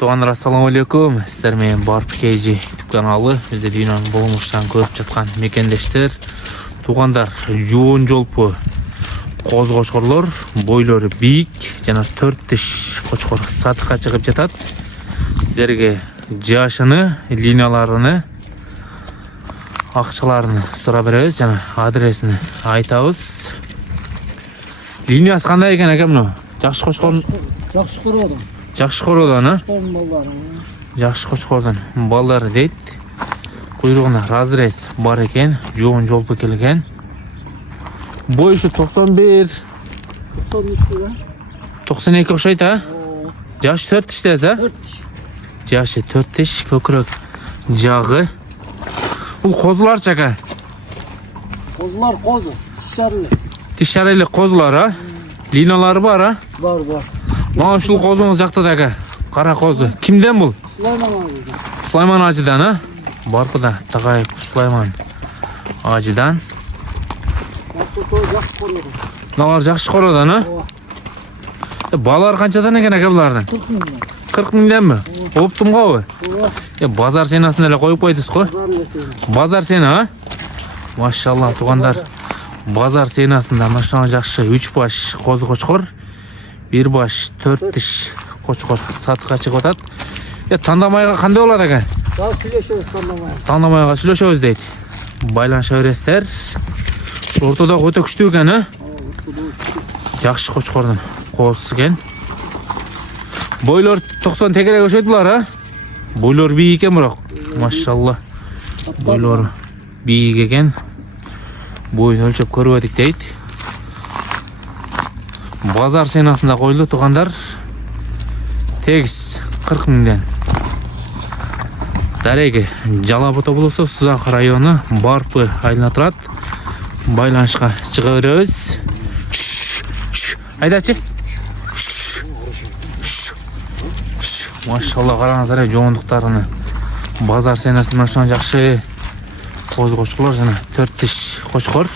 Туғандар, ассаламу алейкум. Сіздер мен Барп Кейджи YouTube каналы. Бізде дүйнөнүн болмуштан көрүп жаткан мекендештер. Туғандар, жоон жолпу коз кочкорлор, бойлору бийик жана 4 тиш кочкор сатыкка чыгып жатат. Сіздерге жашыны, линияларыны, акчаларын сурап беребиз жана адресин айтабыз. Линиясы кандай экен ака мына? Жакшы кочкор. Жакшы көрөдүм. Жакшы көрөдүн, а? Жакшы кочкордун балдары дейт. Куйругуна разрез бар экен, жоон жолпу келген. Бойушу 91. 92 окшойт, а? Жашы 4 тиштес, а? 4 тиш. Жашы 4 тиш, көкүрөк жагы. Бул козуларчы ака? Козулар козу, тишарлы. Тишарлы козулар, а? Линалары бар, а? Бар. Мана ушул козуңуз жактады ака. Кара козу. Кимден бул? Сулайман ажыдан, а? Барпыда Тагайып Сулайман ажыдан. Налар жакшы кородон, а? Балар канчадан экен ака булардын? 40 миңденби? Оптум кабы? Базар сенасына эле коюп койдуз го? Базар сена, а? Машалла, тугандар. Базар сенасында машина жакшы 3 баш козу кочкор, 1 баш 4 тиш кочкор сатыкка чыгып атат. Тандамайга кандай болот ака? Сүйлөшөбүз тандамайга. Тандамайга сүйлөшөбүз дейт. Байланыша бересиздер. Ортодо өтө күчтүү экен, а? Жакшы кочкордун козусу экен. Бойлор 90 тегерек өшөйт булар, а? Бойлор бийик экен бирок. Машалла. Бойлору бийик экен. Боюн өлчөп көрүп дейт. Базар сенасында коюлду тугандар. Тегиз 40 миңден. Дареги Жалабот облусу Сузак району Барпы айылына турат. Байланышка чыга беребиз. Айдачы. Машалла, караңыздар, жоондуктарыны. Базар сенасында жакшы коз кочкорлор жана 4 тиш кочкор.